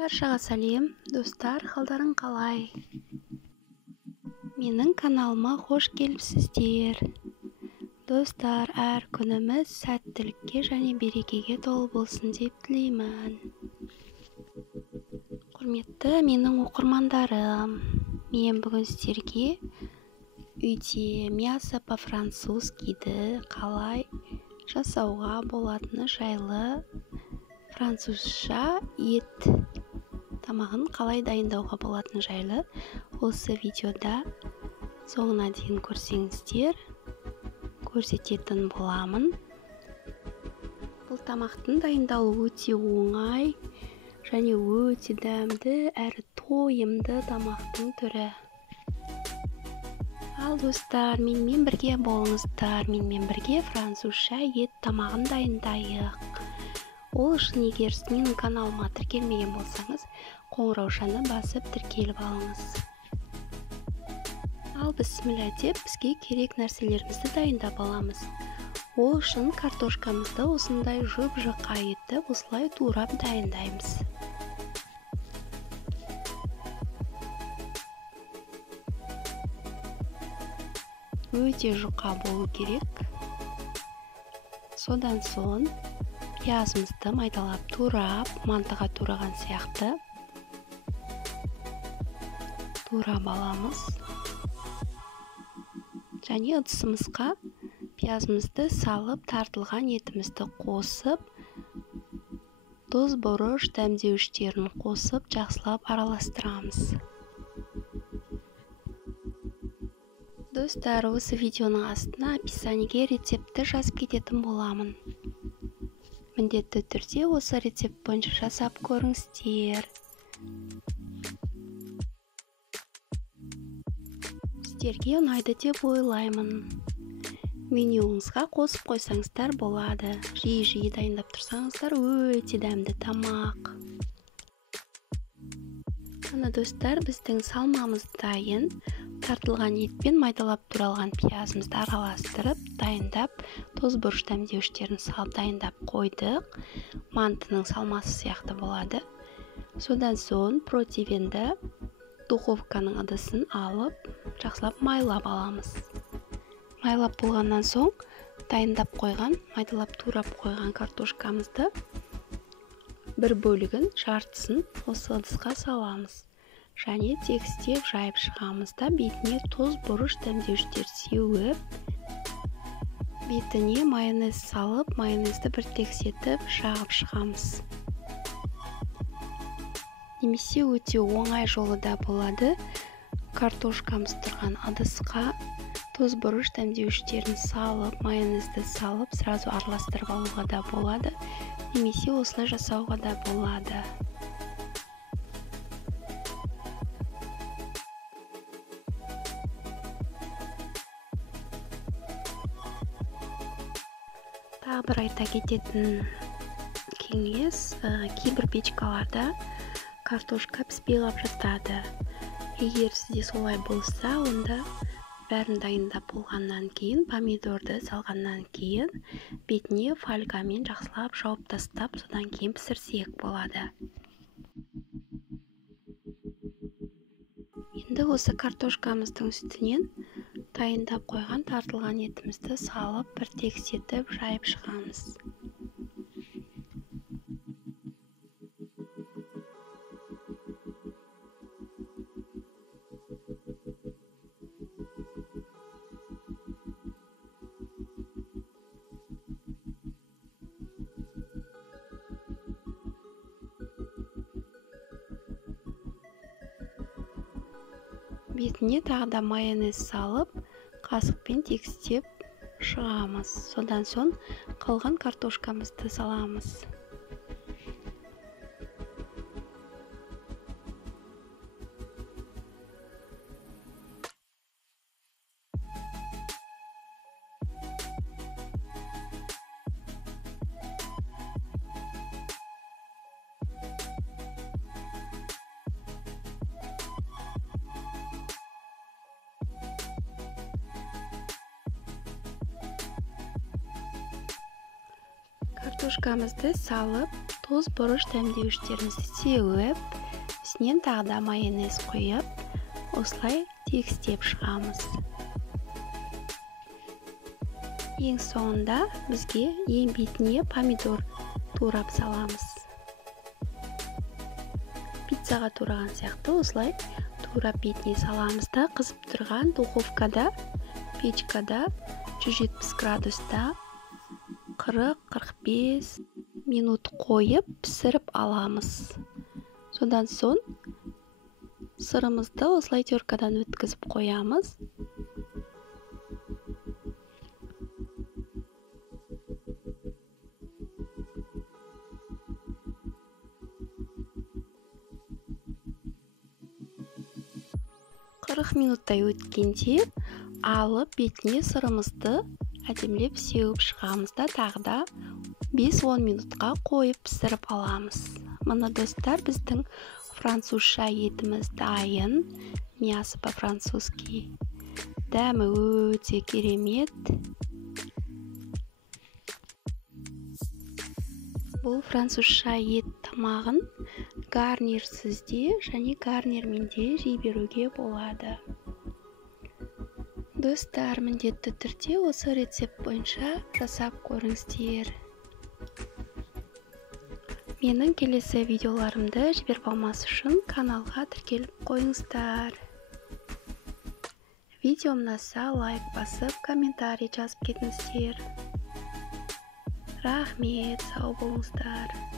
Баршаға сәлем, достар, қалдарың қалай? Менің каналыма қош келіпсіздер. Достар, әр күніміз сәттілікке және берекеге толы болсын деп тілеймін. Құрметті менің оқырмандарым, мен бүгін сіздерге үйде мясо по-французскийді қалай жасауға болатыны жайлы, французша ет тамағын қалай дайындауға болатыны жайлы осы видеода соңына дейін көрсеңіздер көрсететін боламын. Бұл тамақтың дайындалуы өте оңай және өте дәмді әрі тойымды тамақтың түрі. Ал достар, менімен бірге болыңыздар, менімен бірге французша ет тамағын дайындайық. Ол үшін егер сіз менің каналыма тіркелмеген болсаңыз, қоңыраушаны басып тіркеліп алыңыз. Ал бісміллә деп бізге керек нәрселерімізді дайындап аламыз. Ол үшін картошкамызды осындай жұп-жұқа етіп осылай турап дайындаймыз. Өте жұқа болу керек. Содан соң пиязымызды майдалап турап, мантыға тураған сияқты турап аламыз. Және ыдысымызға пиязымызды салып, тартылған етімізді қосып, тұз, бұрыш, дәмдеуіштерін қосып, жақсылап араластырамыз. Достар, осы видеоның астына описаниеге рецепті жазып кететін боламын. Міндетті түрде осы рецепт бойынша жасап көріңіздер. Сіздерге ұнайды деп ойлаймын. Менюңызға қосып қойсаңыздар болады. Жиі-жиі дайындап тұрсаңыздар өте дәмді тамақ. Мына достар, біздің салмамыз дайын. Тартылған етпен майдалап туралған пиязымызды араластырып, дайындап, тұз, бұрыш, дәмдеуіштерін салып дайындап қойдық. Мантының салмасы сияқты болады. Содан соң противенді духовканың ыдысын алып, жақсылап майлап аламыз. Майлап болғаннан соң дайындап қойған, майдалап турап қойған картошкамызды бір бөлігін, жартысын осы ыдысқа саламыз. Және тегістеп жайып шығамыз да бетіне тұз, бұрыш, дәмдеуіштер сеуіп, бетіне майонез салып, майонезді бір тексетіп жағып шығамыз. Немесе өте оңай жолы да болады. Картошкамыз тұрған ыдысқа тұз, бұрыш, дәмдеуіштерін салып, майонезді салып, сразу араластырып алуға да болады. Немесе осылай жасауға да болады. Тағы бір айта кететін кеңес, кейбір печкаларда картошка піспей қалып жатады. Егер сізде солай болса, онда бәрін дайындап болғаннан кейін, помидорды салғаннан кейін, бетіне фольгамен жақсылап жауып тастап, содан кейін пісірсек болады. Енді осы картошкамыздың үстінен дайындап қойған тартылған етімізді салып, бір тексетіп жайып шығамыз. Бетіне тағы да майонез салып, қасықпен тегістеп шығамыз. Содан соң қалған картошкамызды саламыз. картошкамызды салып, тоз бұрыш дәмдеуіштерімізді сеуіп, үстінен тағы да майонез құйып, осылай тегістеп шығамыз. Ең соңында бізге ең бетіне помидор турап саламыз. Пиццаға тураған сияқты осылай турап бетіне саламыз да, қызып тұрған духовкада, печкада 170 градуста 40-45 минут қойып пісіріп аламыз. Содан соң сырымызды осылай теркадан өткізіп қоямыз. Минуттай өткенде алып бетіне сырымызды әдемілеп сеуіп шығамыз да тағы да 5-10 минутқа қойып пісіріп аламыз. Мына достар, біздің французша етіміз дайын. Мясо по-французски. Дәмі өте керемет. Бұл французша ет тамағын гарнирсіз де және гарнирмен де жей беруге болады. Достар, міндетті түрде осы рецепт бойынша жасап көріңіздер. Менің келесі видеоларымды жіберіп алмас үшін каналға тіркеліп қойыңыздар. Видеом ұнаса лайк басып, комментарий жазып кетіңіздер. Рахмет, сау болыңыздар.